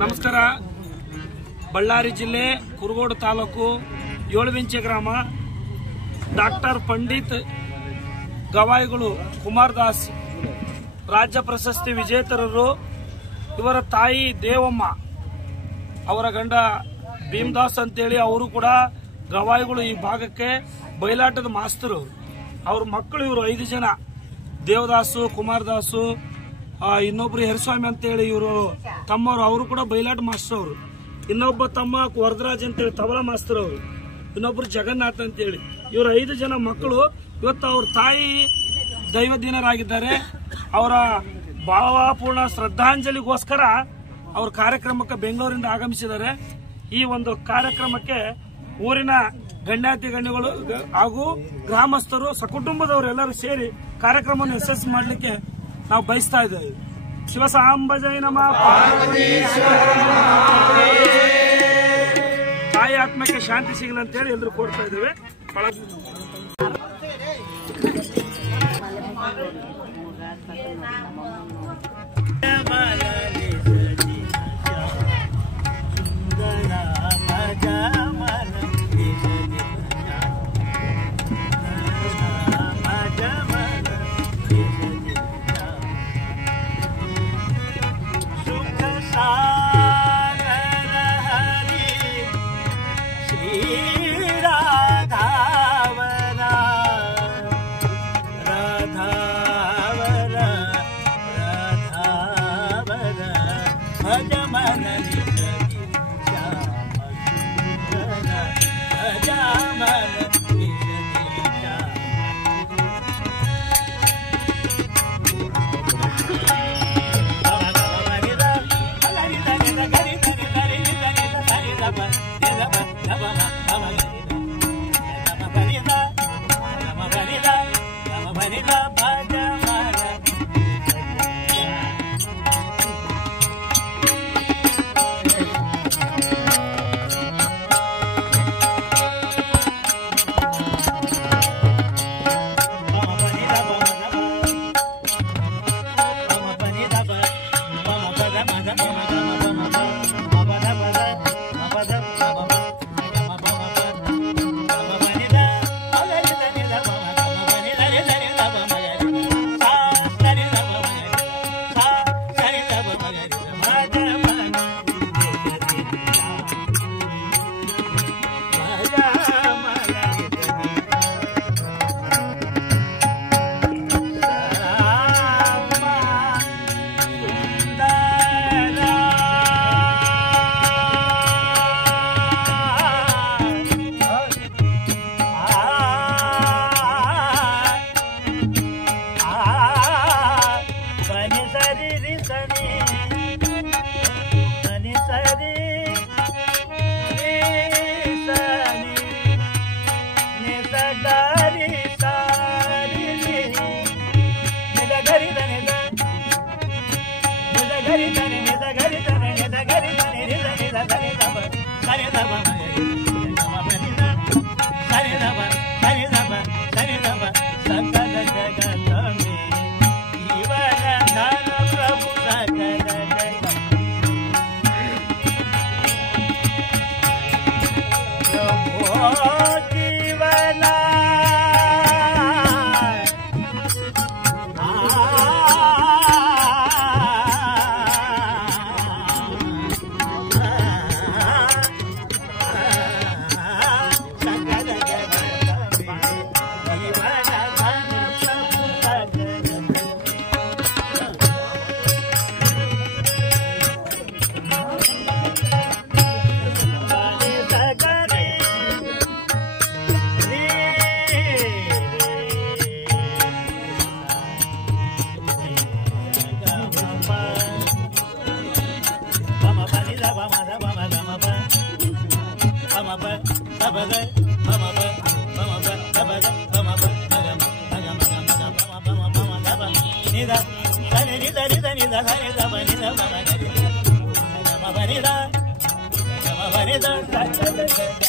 ನಮಸ್ಕಾರ. ಬಳ್ಳಾರಿ ಜಿಲ್ಲೆ ಕುರುಗೋಡು ತಾಲೂಕು ಏಳುವಿಂಚೆ ಗ್ರಾಮ ಡಾಕ್ಟರ್ ಪಂಡಿತ್ ಗವಾಯಿಗಳು ಕುಮಾರದಾಸ್ ರಾಜ್ಯ ಪ್ರಶಸ್ತಿ ವಿಜೇತರರು. ಇವರ ತಾಯಿ ದೇವಮ್ಮ, ಅವರ ಗಂಡ ಭೀಮದಾಸ್ ಅಂತೇಳಿ ಅವರು ಕೂಡ ಗವಾಯಿಗಳು. ಈ ಭಾಗಕ್ಕೆ ಬಯಲಾಟದ ಮಾಸ್ತರು. ಅವ್ರ ಮಕ್ಕಳು ಇವರು 5 ಜನ, ದೇವದಾಸು, ಕುಮಾರದಾಸು, ಇನ್ನೊಬ್ರು ಹೆರಸ್ವಾಮಿ ಅಂತೇಳಿ ಇವರು ತಮ್ಮವರು, ಅವರು ಕೂಡ ಬಯಲಾಟ ಮಾಸ್ಟರ್ ಅವರು. ಇನ್ನೊಬ್ಬ ತಮ್ಮ ವರದರಾಜ್ ಅಂತೇಳಿ ತಬಲಾ ಮಾಸ್ತರ್ ಅವರು. ಇನ್ನೊಬ್ರು ಜಗನ್ನಾಥ್ ಅಂತೇಳಿ. ಇವರು 5 ಜನ ಮಕ್ಕಳು. ಇವತ್ತು ಅವ್ರ ತಾಯಿ ದೈವದೀನರಾಗಿದ್ದಾರೆ. ಅವರ ಭಾವಪೂರ್ಣ ಶ್ರದ್ಧಾಂಜಲಿಗೋಸ್ಕರ ಅವ್ರ ಕಾರ್ಯಕ್ರಮಕ್ಕೆ ಬೆಂಗಳೂರಿಂದ ಆಗಮಿಸಿದ್ದಾರೆ. ಈ ಒಂದು ಕಾರ್ಯಕ್ರಮಕ್ಕೆ ಊರಿನ ಗಣ್ಯಾತಿ ಗಣ್ಯಗಳು ಹಾಗೂ ಗ್ರಾಮಸ್ಥರು ಸಕುಟುಂಬದವರು ಎಲ್ಲರೂ ಸೇರಿ ಕಾರ್ಯಕ್ರಮವನ್ನು ಯಶಸ್ವಿ ಮಾಡಲಿಕ್ಕೆ ನಾವು ಬಯಸ್ತಾ ಇದ್ದೇವೆ. ಶಿವಸಾಂಬಜೈ ನಮಃ. ತಾಯಿ ಆತ್ಮಕ್ಕೆ ಶಾಂತಿ ಸಿಗಲಿ ಅಂತ ಹೇಳಿ ಎಲ್ಲರೂ ಕೋರ್ತಾ ಇದ್ದೇವೆ. Vanida